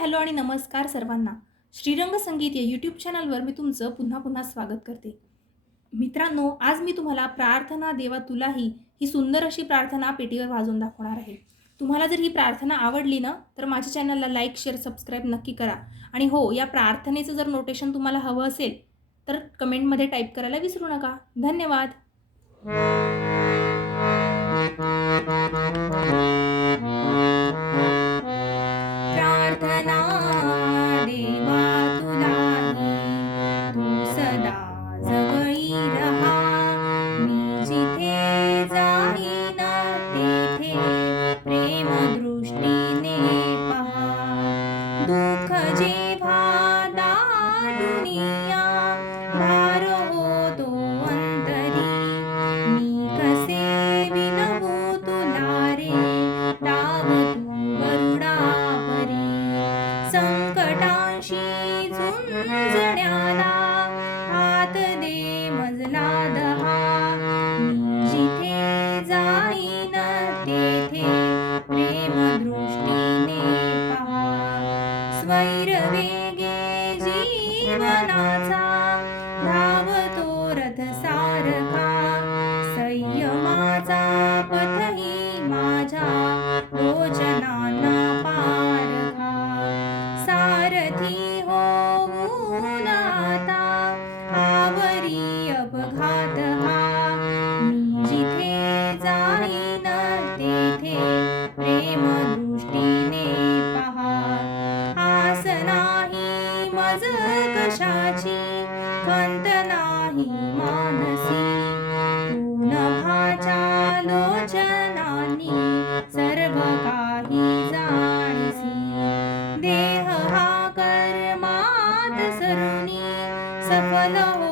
Hello आणि नमस्कार सर्वांना. श्रीरंग संगीत या यूट्यूब चॅनलवर मी तुमचं पुन्हा पुन्हा स्वागत करते. मित्रांनो आज मी तुम्हाला प्रार्थना देवा तुलाही ही सुंदर अशी प्रार्थना पेटीवर वाजवून दाखवणार आहे. तुम्हाला जर ही प्रार्थना आवडली ना तर माझ्या चॅनलला लाईक शेअर सबस्क्राईब नक्की करा. आणि हो या प्रार्थनेचं जर नोटेशन तुम्हाला हवं असेल तर कमेंटमध्ये टाईप करायला विसरू नका. धन्यवाद. दुःख जेव्हा दाटुनिया भार तो अंतरी मी कसे विनवू तुला रे डाव तू गरुडा परी संकटांशी झुंजण्याला वैरवेगे जीवनाचा धावतो रथ सारखा संयमाचा पथही माझ्या रोचनांना पारखा. सारथी होऊन पंत नाही मानसी. तू नभाच्या लोचनानी सर्व काही जाणसी. देह हा कर्मात सरुनी सफल हो